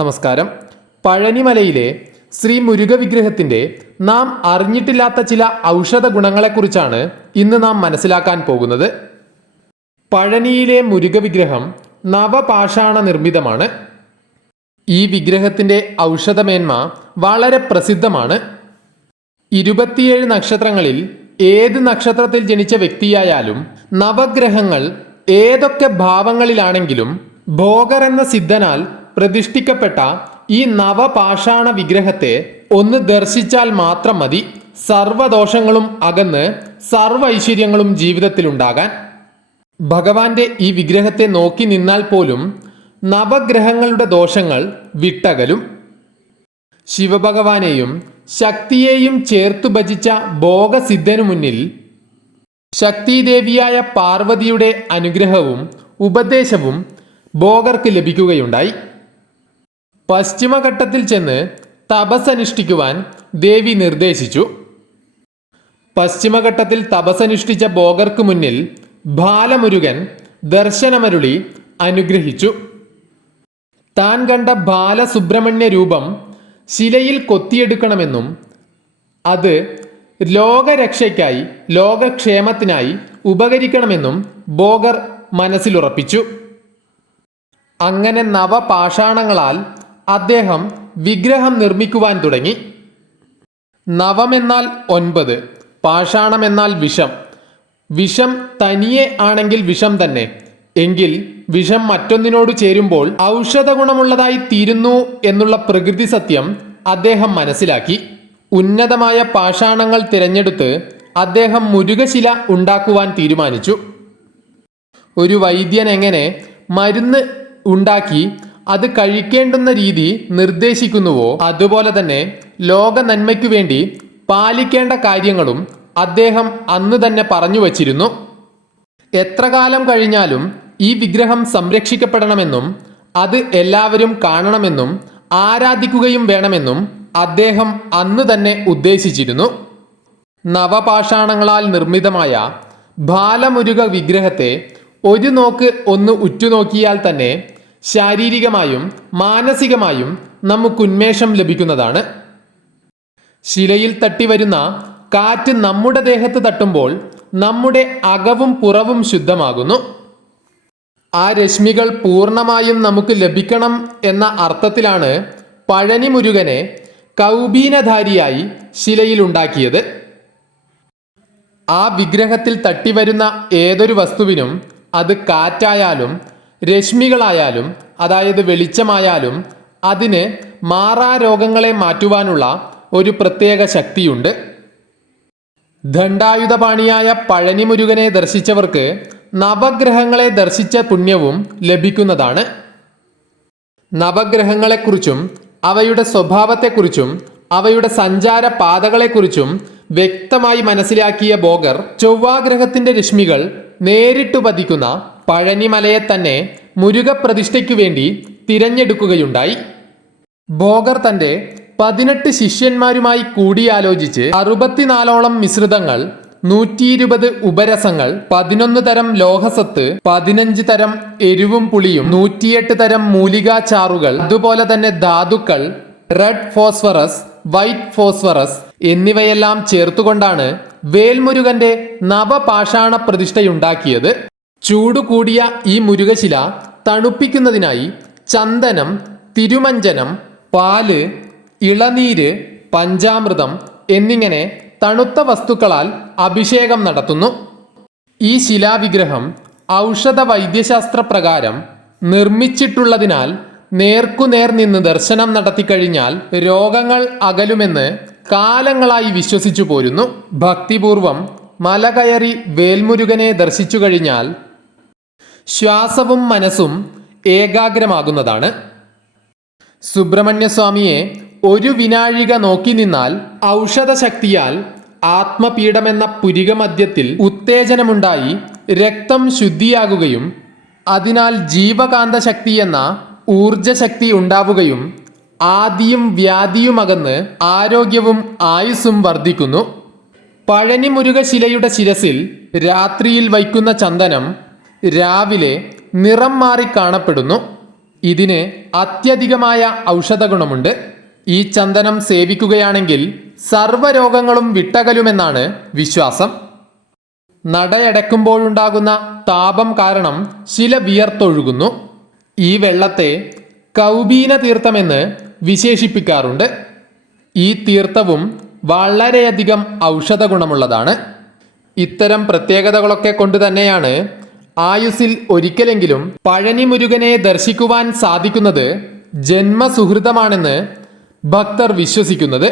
നമസ്കാരം. പഴനിമലയിലെ ശ്രീ മുരുക വിഗ്രഹത്തിന്റെ നാം അറിഞ്ഞിട്ടില്ലാത്ത ചില ഔഷധ ഗുണങ്ങളെക്കുറിച്ചാണ് ഇന്ന് നാം മനസ്സിലാക്കാൻ പോകുന്നത്. പഴനിയിലെ മുരുക വിഗ്രഹം നവപാഷാണ നിർമ്മിതമാണ്. ഈ വിഗ്രഹത്തിന്റെ ഔഷധമേന്മ വളരെ പ്രസിദ്ധമാണ്. ഇരുപത്തിയേഴ് നക്ഷത്രങ്ങളിൽ ഏത് നക്ഷത്രത്തിൽ ജനിച്ച വ്യക്തിയായാലും നവഗ്രഹങ്ങൾ ഏതൊക്കെ ഭാവങ്ങളിലാണെങ്കിലും ഭോഗർ എന്ന സിദ്ധനാൽ പ്രതിഷ്ഠിക്കപ്പെട്ട ഈ നവപാഷാണ വിഗ്രഹത്തെ ഒന്ന് ദർശിച്ചാൽ മാത്രം മതി സർവദോഷങ്ങളും അകന്ന് സർവ ഐശ്വര്യങ്ങളും ജീവിതത്തിലുണ്ടാകാൻ. ഭഗവാന്റെ ഈ വിഗ്രഹത്തെ നോക്കി നിന്നാൽ പോലും നവഗ്രഹങ്ങളുടെ ദോഷങ്ങൾ വിട്ടകലും. ശിവഭഗവാനെയും ശക്തിയെയും ചേർത്തു ഭജിച്ച ഭോഗസിദ്ധനു മുന്നിൽ ശക്തിദേവിയായ പാർവതിയുടെ അനുഗ്രഹവും ഉപദേശവും ഭോഗർക്ക് ലഭിക്കുകയുണ്ടായി. പശ്ചിമഘട്ടത്തിൽ ചെന്ന് തപസ്സനുഷ്ഠിക്കുവാൻ ദേവി നിർദ്ദേശിച്ചു. പശ്ചിമഘട്ടത്തിൽ തപസനുഷ്ഠിച്ച ഭോഗർക്ക് മുന്നിൽ ബാലമുരുകൻ ദർശനമരുളി അനുഗ്രഹിച്ചു. താൻ കണ്ട ബാലസുബ്രഹ്മണ്യ രൂപം ശിലയിൽ കൊത്തിയെടുക്കണമെന്നും അത് ലോകരക്ഷയ്ക്കായി ലോകക്ഷേമത്തിനായി ഉപകരിക്കണമെന്നും ബോഗർ മനസ്സിലുറപ്പിച്ചു. അങ്ങനെ നവപാഷാണങ്ങളാൽ അദ്ദേഹം വിഗ്രഹം നിർമ്മിക്കുവാൻ തുടങ്ങി. നവമെന്നാൽ ഒൻപത് പാഷാണമെന്നാൽ വിഷം. വിഷം തനിയെ ആണെങ്കിൽ വിഷം തന്നെ. എങ്കിൽ വിഷം മറ്റൊന്നിനോട് ചേരുമ്പോൾ ഔഷധ ഗുണമുള്ളതായി തീരുന്നു എന്നുള്ള പ്രകൃതി സത്യം അദ്ദേഹം മനസ്സിലാക്കി. ഉന്നതമായ പാഷാണങ്ങൾ തിരഞ്ഞെടുത്ത് അദ്ദേഹം മുരുകശില ഉണ്ടാക്കുവാൻ തീരുമാനിച്ചു. ഒരു വൈദ്യൻ എങ്ങനെ മരുന്ന് ഉണ്ടാക്കി അത് കഴിക്കേണ്ടുന്ന രീതി നിർദ്ദേശിക്കുന്നുവോ? അതുപോലെ തന്നെ ലോക നന്മയ്ക്കു വേണ്ടി പാലിക്കേണ്ട കാര്യങ്ങളും അദ്ദേഹം അന്ന് തന്നെ പറഞ്ഞു വച്ചിരുന്നു. എത്ര കാലം കഴിഞ്ഞാലും ഈ വിഗ്രഹം സംരക്ഷിക്കപ്പെടണമെന്നും അത് എല്ലാവരും കാണണമെന്നും ആരാധിക്കുകയും വേണമെന്നും അദ്ദേഹം അന്ന് തന്നെ ഉദ്ദേശിച്ചിരുന്നു. നവപാഷാണങ്ങളാൽ നിർമ്മിതമായ ബാലമുരുക വിഗ്രഹത്തെ ഒരു നോക്ക് ഒന്ന് ഉറ്റുനോക്കിയാൽ തന്നെ ശാരീരികമായും മാനസികമായും നമുക്ക് ഉന്മേഷം ലഭിക്കുന്നതാണ്. ശിലയിൽ തട്ടി വരുന്ന കാറ്റ് നമ്മുടെ ദേഹത്ത് തട്ടുമ്പോൾ നമ്മുടെ അകവും പുറവും ശുദ്ധമാകുന്നു. ആ രശ്മികൾ പൂർണമായും നമുക്ക് ലഭിക്കണം എന്ന അർത്ഥത്തിലാണ് പഴനി മുരുകനെ കൗബീനധാരിയായി ശിലയിൽ ഉണ്ടാക്കിയത്. ആ വിഗ്രഹത്തിൽ തട്ടിവരുന്ന ഏതൊരു വസ്തുവിനും അത് കാറ്റായാലും രശ്മികളായാലും അതായത് വെളിച്ചമായാലും അതിന് മാറാരോഗങ്ങളെ മാറ്റുവാനുള്ള ഒരു പ്രത്യേക ശക്തിയുണ്ട്. ദണ്ഡായുധപാണിയായ പഴനിമുരുകനെ ദർശിച്ചവർക്ക് നവഗ്രഹങ്ങളെ ദർശിച്ച പുണ്യവും ലഭിക്കുന്നതാണ്. നവഗ്രഹങ്ങളെക്കുറിച്ചും അവയുടെ സ്വഭാവത്തെക്കുറിച്ചും അവയുടെ സഞ്ചാര പാതകളെക്കുറിച്ചും വ്യക്തമായി മനസ്സിലാക്കിയ ബോഗർ ചൊവ്വാഗ്രഹത്തിന്റെ രശ്മികൾ നേരിട്ടു പതിക്കുന്ന പഴനിമലയെ തന്നെ മുരുകപ്രതിഷ്ഠയ്ക്കു വേണ്ടി തിരഞ്ഞെടുക്കുകയുണ്ടായി. ഭോഗർ തന്റെ പതിനെട്ട് ശിഷ്യന്മാരുമായി കൂടിയാലോചിച്ച് അറുപത്തിനാലോളം മിശ്രിതങ്ങൾ നൂറ്റി ഇരുപത് ഉപരസങ്ങൾ പതിനൊന്ന് തരം ലോഹസത്ത് പതിനഞ്ച് തരം എരിവും പുളിയും നൂറ്റിയെട്ട് തരം മൂലികാചാറുകൾ അതുപോലെ തന്നെ ധാതുക്കൾ റെഡ് ഫോസ്ഫറസ് വൈറ്റ് ഫോസ്ഫറസ് എന്നിവയെല്ലാം ചേർത്തുകൊണ്ടാണ് വേൽമുരുകന്റെ നവപാഷാണ പ്രതിഷ്ഠയുണ്ടാക്കിയത് ചൂട് കൂടിയ ഈ മുരുകശില തണുപ്പിക്കുന്നതിനായി ചന്ദനം തിരുമഞ്ജനം പാൽ ഇളനീര് പഞ്ചാമൃതം എന്നിങ്ങനെ തണുത്ത വസ്തുക്കളാൽ അഭിഷേകം നടത്തുന്നു. ഈ ശിലാവിഗ്രഹം ഔഷധ വൈദ്യശാസ്ത്ര പ്രകാരം നിർമ്മിച്ചിട്ടുള്ളതിനാൽ നേർക്കുനേർ നിന്ന് ദർശനം നടത്തിക്കഴിഞ്ഞാൽ രോഗങ്ങൾ അകലുമെന്ന് കാലങ്ങളായി വിശ്വസിച്ചു പോരുന്നു ഭക്തിപൂർവം മല കയറി വേൽമുരുകനെ ദർശിച്ചു കഴിഞ്ഞാൽ ശ്വാസവും മനസ്സും ഏകാഗ്രമാകുന്നതാണ്. സുബ്രഹ്മണ്യസ്വാമിയെ ഒരു വിനാഴിക നോക്കി നിന്നാൽ ഔഷധശക്തിയാൽ ആത്മപീഠമെന്ന പുരികമധ്യത്തിൽ ഉത്തേജനമുണ്ടായി രക്തം ശുദ്ധിയാകുകയും അതിനാൽ ജീവകാന്ത ശക്തി എന്ന ഊർജശക്തി ഉണ്ടാവുകയും ആദിയും വ്യാധിയുമകന്ന് ആരോഗ്യവും ആയുസ്സും വർദ്ധിക്കുന്നു. പഴനിമുരുകശിലയുടെ ശിരസിൽ രാത്രിയിൽ വയ്ക്കുന്ന ചന്ദനം രാവിലെ നിറം മാറി കാണപ്പെടുന്നു. ഇതിന് അത്യധികമായ ഔഷധ ഗുണമുണ്ട്. ഈ ചന്ദനം സേവിക്കുകയാണെങ്കിൽ സർവരോഗങ്ങളും വിട്ടകലുമെന്നാണ് വിശ്വാസം. നടയടക്കുമ്പോഴുണ്ടാകുന്ന താപം കാരണം ശില വിയർത്തൊഴുകുന്നു. ഈ വെള്ളത്തെ കൗബീന തീർത്ഥമെന്ന് വിശേഷിപ്പിക്കാറുണ്ട്. ഈ തീർത്ഥവും വളരെയധികം ഔഷധ ഗുണമുള്ളതാണ്. ഇത്തരം പ്രത്യേകതകളൊക്കെ കൊണ്ട് ആയുസ്സിൽ ഒരിക്കലെങ്കിലും പഴനി മുരുകനെ ദർശിക്കുവാൻ സാധിക്കുന്നത് ജന്മസുഹൃതമാണെന്ന് ഭക്തർ വിശ്വസിക്കുന്നത്.